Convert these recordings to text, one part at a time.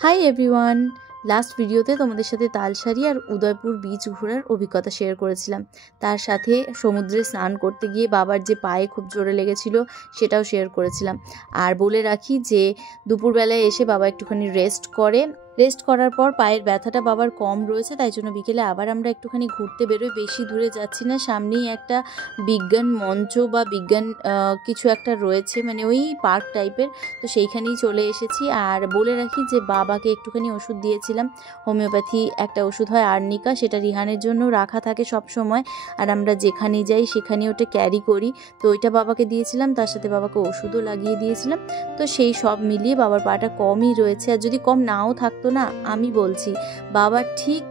Hi everyone, last ভিডিওতে তোমাদের সাথে তালসারি আর উদয়পুর বিচ ঘোরার অভিজ্ঞতা শেয়ার করেছিলাম। তার সাথে সমুদ্রে স্নান করতে গিয়ে বাবার যে পায়ে খুব জোরে লেগেছিল সেটাও শেয়ার করেছিলাম। আর বলে রাখি যে দুপুরবেলায় এসে বাবা একটুখানি রেস্ট করার পর পায়ের ব্যথাটা বাবার কম রয়েছে, তাই জন্য বিকেলে আবার আমরা একটুখানি ঘুরতে বেরোই। বেশি দূরে যাচ্ছি না, সামনেই একটা বিজ্ঞান মঞ্চ বা বিজ্ঞান কিছু একটা রয়েছে, মানে ওই পার্ক টাইপের, তো সেইখানেই চলে এসেছি। আর বলে রাখি যে বাবাকে একটুখানি ওষুধ দিয়েছিলাম, হোমিওপ্যাথি একটা ওষুধ হয় আর্নিকা, সেটা রিহানের জন্য রাখা থাকে সব সময়, আর আমরা যেখানেই যাই সেখানে ওটা ক্যারি করি, তো ওইটা বাবাকে দিয়েছিলাম, তার সাথে বাবাকে ওষুধও লাগিয়ে দিয়েছিলাম। তো সেই সব মিলিয়ে বাবার পাটা কমই রয়েছে। আর যদি কম নাও থাকতো না, আমি বলছি বাবা ঠিক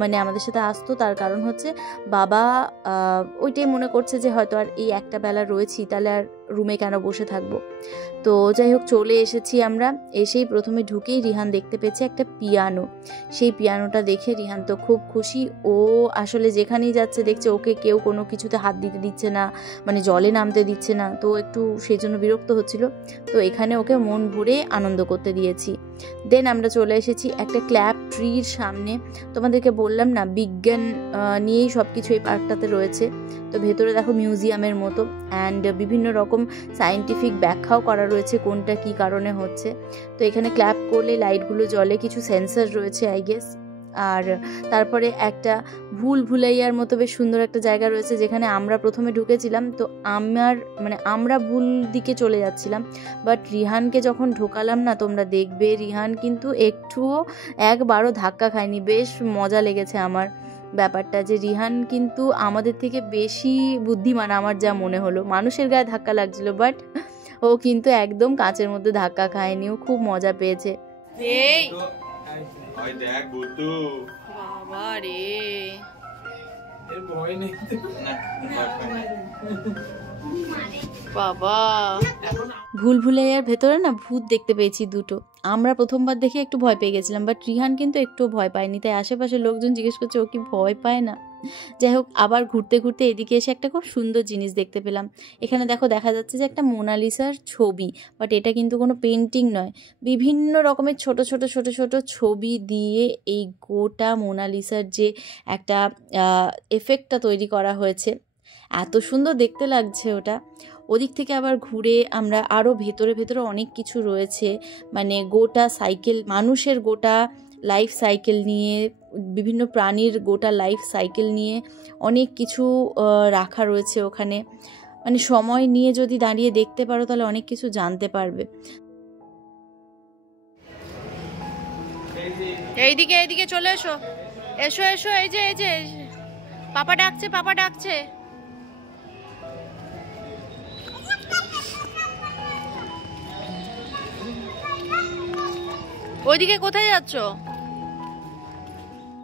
মানে আমাদের সাথে আসতো। তার কারণ হচ্ছে বাবা ওইটাই মনে করছে যে হয়তো আর এই একটা বেলা রয়েছি, তাহলে আর রুমে কেন বসে থাকবো। তো যাই হোক, চলে এসেছি আমরা। এসেই প্রথমে ঢুকেই রিহান দেখতে পেয়েছে একটা পিয়ানো। সেই পিয়ানোটা দেখে রিহান তো খুব খুশি। ও আসলে যেখানেই যাচ্ছে দেখছে ওকে কেউ কোনো কিছুতে হাত দিতে দিচ্ছে না, মানে জলে নামতে দিচ্ছে না, তো একটু সেই জন্য বিরক্ত হচ্ছিল। তো এখানে ওকে মন ভরে আনন্দ করতে দিয়েছি। দেন আমরা চলে এসেছি একটা ক্ল্যাপ ট্রির সামনে। তোমাদেরকে বললাম না, বিজ্ঞান নিয়েই সব কিছু এই পার্কটাতে রয়েছে। তো ভেতরে দেখো মিউজিয়ামের মতো, অ্যান্ড বিভিন্ন রকম সায়েন্টিফিক ব্যাখ্যাও করা রয়েছে কোনটা কি কারণে হচ্ছে। তো এখানে ক্ল্যাপ করলে লাইটগুলো জ্বলে, কিছু সেন্সর রয়েছে আই গেস। আর তারপরে একটা ভুলাইয়ার মতো বেশ সুন্দর একটা জায়গা রয়েছে, যেখানে আমরা প্রথমে ঢুকেছিলাম। তো আমরা ভুল দিকে চলে যাচ্ছিলাম, বাট রিহানকে যখন ঢোকালাম না, তোমরা দেখবে রিহান কিন্তু একবারও ধাক্কা খায়নি। বেশ মজা লেগেছে আমার ব্যাপারটা, যে রিহান কিন্তু আমাদের থেকে বেশি বুদ্ধিমান আমার যা মনে হলো। মানুষের গায়ে ধাক্কা লাগছিল, বাট ও কিন্তু একদম কাঁচের মধ্যে ধাক্কা খায়নি, ও খুব মজা পেয়েছে। এই দেখ বুতু, বাবা রে, এর ভয় নেই বাবা। ভুলাইয়ার ভেতরে না ভূত দেখতে পেয়েছি দুটো। আমরা প্রথমবার দেখে একটু ভয় পেয়ে গেছিলাম, বাট রিহান কিন্তু একটুও ভয় পায়নি। তাই আশেপাশের লোকজন জিজ্ঞেস করছে ও কি ভয় পায় না। যাই হোক, আবার ঘুরতে ঘুরতে এদিকে এসে একটা খুব সুন্দর জিনিস দেখতে পেলাম। এখানে দেখো দেখা যাচ্ছে যে একটা মোনালিসার ছবি, বাট এটা কিন্তু কোনো পেন্টিং নয়। বিভিন্ন রকমের ছোট ছোট ছোট ছোট ছবি দিয়ে এই গোটা মোনালিসার যে একটা এফেক্টটা তৈরি করা হয়েছে, এত সুন্দর দেখতে লাগছে ওটা। ওদিক থেকে আবার ঘুরে আমরা আরও ভেতরে অনেক কিছু রয়েছে, মানে গোটা সাইকেল, মানুষের গোটা লাইফ সাইকেল নিয়ে, বিভিন্ন প্রাণীর গোটা লাইফ সাইকেল নিয়ে অনেক কিছু রাখা রয়েছে ওখানে। মানে সময় নিয়ে যদি দাঁড়িয়ে দেখতে পারো তাহলে অনেক কিছু জানতে পারবে। এইদিকে চলে এসো এসো এসো, এই যে পাপা ডাকছে। ওইদিকে কোথায় যাচ্ছ?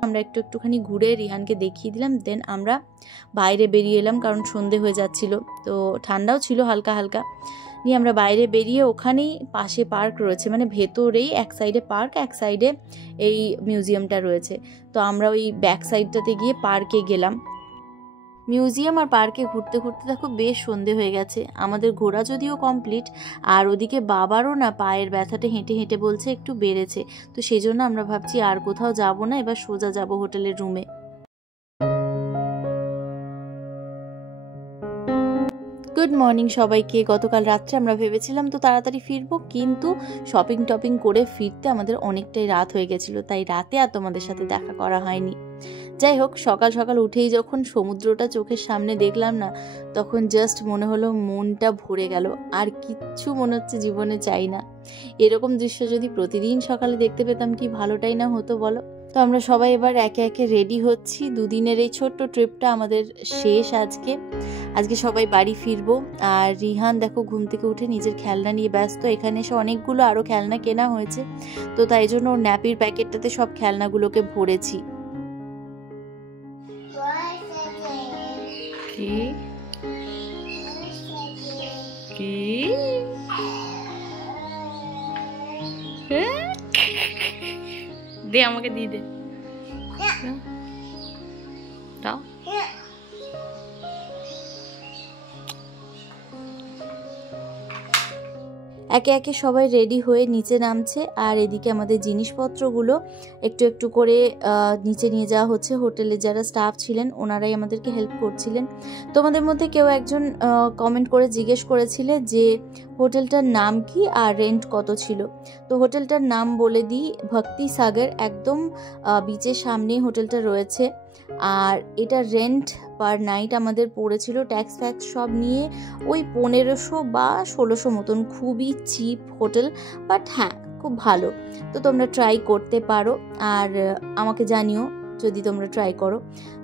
আমরা একটুখানি ঘুরে রিহানকে দেখিয়ে দিলাম, দেন আমরা বাইরে বেরিয়ে এলাম, কারণ সন্ধে হয়ে যাচ্ছিল, তো ঠান্ডাও ছিল হালকা হালকা। নিয়ে আমরা বাইরে বেরিয়ে ওখানেই পাশে পার্ক রয়েছে, মানে ভেতরেই এক সাইডে পার্ক, এক সাইডে এই মিউজিয়ামটা রয়েছে। তো আমরা ওই ব্যাক সাইডটাতে গিয়ে পার্কে গেলাম। মিউজিয়াম আর পার্কে ঘুরতে ঘুরতে দেখো বেশ সন্ধে হয়ে গেছে। আমাদের ঘোরা যদিও কমপ্লিট, আর ওদিকে বাবারও না পায়ের ব্যথাটা হেঁটে হেঁটে বলছে একটু বেড়েছে, তো সেই জন্য আমরা ভাবছি আর কোথাও যাব না, এবার সোজা যাব হোটেলের রুমে। গুড মর্নিং সবাইকে। গতকাল রাত্রে আমরা ভেবেছিলাম তো তাড়াতাড়ি ফিরবো, কিন্তু শপিং করে ফিরতে আমাদের অনেকটাই রাত হয়ে গেছিলো, তাই রাতে আর তোমাদের সাথে দেখা করা হয়নি। যাই হোক, সকাল সকাল উঠেই যখন সমুদ্রটা চোখের সামনে দেখলাম না, তখন জাস্ট মনে হলো মনটা ভরে গেল। আর কিচ্ছু মনে হচ্ছে জীবনে চাই না। এরকম দৃশ্য যদি প্রতিদিন সকালে দেখতে পেতাম কি ভালোটাই না হতো বলো। তো আমরা সবাই এবার একে একে রেডি হচ্ছি। দুদিনের এই ছোট্ট ট্রিপটা আমাদের শেষ আজকে সবাই বাড়ি ফিরবো। আর রিহান দেখো ঘুম থেকে উঠে নিজের খেলনা নিয়ে ব্যস্ত। এখানে এসে অনেকগুলো আরও খেলনা কেনা হয়েছে, তো তাই জন্য ওর ন্যাপির প্যাকেটটাতে সব খেলনাগুলোকে ভরেছি। দে আমাকে দিয়ে দে, দাও। একে একে সবাই রেডি হয়ে নিচে নামছে, আর এদিকে আমাদের জিনিসপত্রগুলো একটু একটু করে নিচে নিয়ে যাওয়া হচ্ছে। হোটেলে যারা স্টাফ ছিলেন ওনারাই আমাদেরকে হেল্প করছিলেন। তোমাদের মধ্যে কেউ একজন কমেন্ট করে জিজ্ঞেস করেছিলে যে হোটেলটার নাম কি আর রেন্ট কত ছিল। তো হোটেলটার নাম বলে দিই, ভক্তি সাগর, একদম বিচের সামনেই হোটেলটা রয়েছে। আর এটা রেন্ট পার নাইট আমাদের পড়েছিল ট্যাক্স ফ্যাক্স সব নিয়ে ওই 1500 বা 1600 মতন। খুবই চিপ হোটেল, বাট হ্যাঁ খুব ভালো। তো তোমরা ট্রাই করতে পারো, আর আমাকে জানিও যদি তোমরা ট্রাই করো।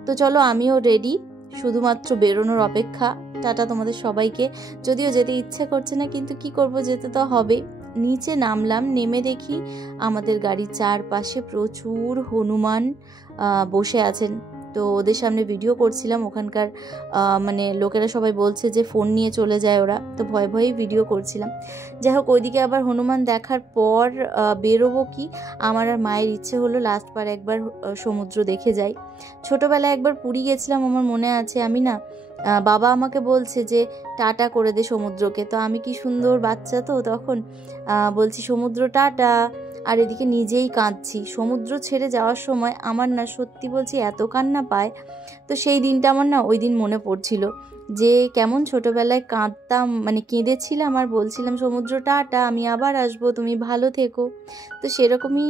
তো চলো, আমিও রেডি, শুধুমাত্র বেরোনোর অপেক্ষা। টাটা তোমাদের সবাইকে। যদিও যেতে ইচ্ছে করছে না, কিন্তু কি করব, যেতে তো হবে। নিচে নামলাম, নেমে দেখি আমাদের গাড়ির চারপাশে প্রচুর হনুমান বসে আছেন। তো ওদের সামনে ভিডিও করছিলাম, ওখানকার মানে লোকেরা সবাই বলছে যে ফোন নিয়ে চলে যায় ওরা, তো ভয়ে ভয়েই ভিডিও করছিলাম। যাই হোক, ওইদিকে আবার হনুমান দেখার পর বেরোবো কি, আমার আর মায়ের ইচ্ছে হলো লাস্টবার একবার সমুদ্র দেখে যাই। ছোটোবেলায় একবার পুরী গেছিলাম, আমার মনে আছে। আমি না, বাবা আমাকে বলছে যে টাটা করে দে সমুদ্রকে। তো আমি কি সুন্দর বাচ্চা, তো তখন বলছি সমুদ্র টাটা, আর এদিকে নিজেই কাঁদছি। সমুদ্র ছেড়ে যাওয়ার সময় আমার না, সত্যি বলছি, এত কান্না পায়। তো সেই দিনটা আমার না ওই দিন মনে পড়ছিল যে কেমন ছোটোবেলায় কাঁদতাম, মানে কেঁদেছিলাম আর বলছিলাম সমুদ্র টাটা, আমি আবার আসবো, তুমি ভালো থেকো। তো সেরকমই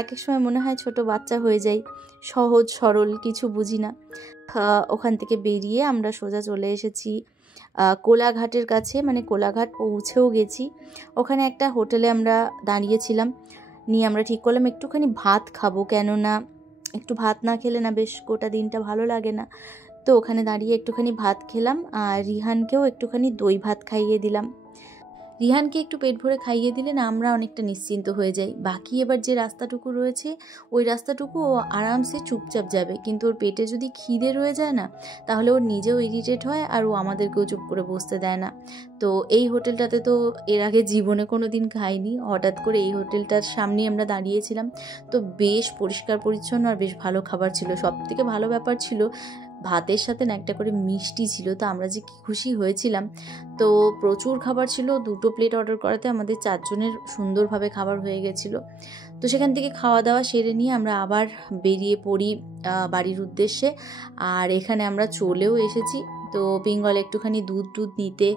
এক এক সময় মনে হয় ছোট বাচ্চা হয়ে যাই, সহজ সরল, কিছু বুঝি না। ওখান থেকে বেরিয়ে আমরা সোজা চলে এসেছি কোলাঘাটের কাছে, মানে কোলাঘাট পৌঁছেও গেছি। ওখানে একটা হোটেলে আমরা দাঁড়িয়েছিলাম, নিয়ে আমরা ঠিক করলাম একটুখানি ভাত খাবো, কেননা একটু ভাত না খেলে না বেশ গোটা দিনটা ভালো লাগে না। তো ওখানে দাঁড়িয়ে একটুখানি ভাত খেলাম, আর রিহানকেও একটুখানি দই ভাত খাইয়ে দিলাম। রিহানকে একটু পেট ভরে খাইয়ে দিলে না আমরা অনেকটা নিশ্চিন্ত হয়ে যাই। বাকি এবার যে রাস্তাটুকু রয়েছে ওই রাস্তাটুকু ও আরামসে চুপচাপ যাবে, কিন্তু ওর পেটে যদি খিদে রয়ে যায় না, তাহলে ওর নিজেও ইরিটেট হয় আর ও আমাদেরকেও চুপ করে বসতে দেয় না। তো এই হোটেলটাতে তো এর আগে জীবনে কোনো দিন খাইনি, হঠাৎ করে এই হোটেলটার সামনেই আমরা দাঁড়িয়েছিলাম। তো বেশ পরিষ্কার পরিচ্ছন্ন আর বেশ ভালো খাবার ছিল। সব থেকে ভালো ব্যাপার ছিল ভাতের সাথে না একটা করে মিষ্টি ছিল। তো আমরা যে কি খুশি হয়েছিলাম। তো প্রচুর খাবার ছিল, 2টো প্লেট অর্ডার করাতে আমাদের 4 জনের সুন্দরভাবে খাবার হয়ে গেছিলো। তো সেখান থেকে খাওয়া দাওয়া সেরে নিয়ে আমরা আবার বেরিয়ে পড়ি বাড়ির উদ্দেশ্যে। আর এখানে আমরা চলেও এসেছি। তো পিঙ্গল একটুখানি দুধ নিতে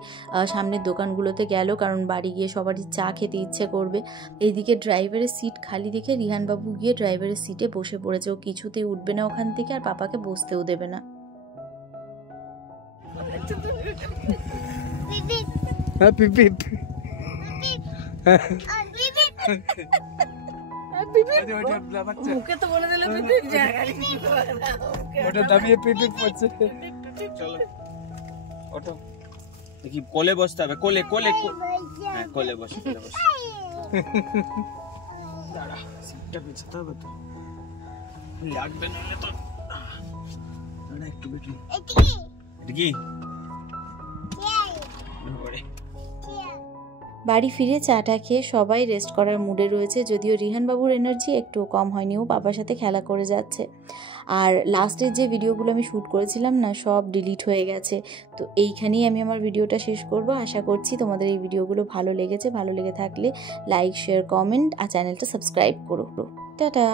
সামনের দোকানগুলোতে গেল, কারণ বাড়ি গিয়ে সবারই চা খেতে ইচ্ছে করবে। এইদিকে ড্রাইভারের সিট খালি দেখে রিহানবাবু গিয়ে ড্রাইভারের সিটে বসে পড়েছে। ও কিছুতেই উঠবে না ওখান থেকে, আর পাপাকে বসতেও দেবে না। মুখে তো বলে দিলে ওটা দাবিয়ে পিপিপ করছে। চলো ওঠো, দেখি কোলে বসতে হবে, কোলে কোলে হ্যাঁ কোলে বসে, কোলে বসে। দাঁড়া, সিটটা পেছাতে হবে তো, লাগবে না তো। দাঁড়া একটু বেটু, এটা কি বাড়ি ফিরে চাটা খেয়ে সবাই রেস্ট করার মুডে রয়েছে। যদিও রিহানবাবুর এনার্জি একটু কম হয়নি, ও বাবার সাথে খেলা করে যাচ্ছে। আর লাস্টের যে ভিডিওগুলো আমি শ্যুট করেছিলাম না, সব ডিলিট হয়ে গেছে। তো এইখানেই আমি আমার ভিডিওটা শেষ করব। আশা করছি তোমাদের এই ভিডিওগুলো ভালো লেগেছে। ভালো লেগে থাকলে লাইক, শেয়ার, কমেন্ট আর চ্যানেলটা সাবস্ক্রাইব করো। টাটা।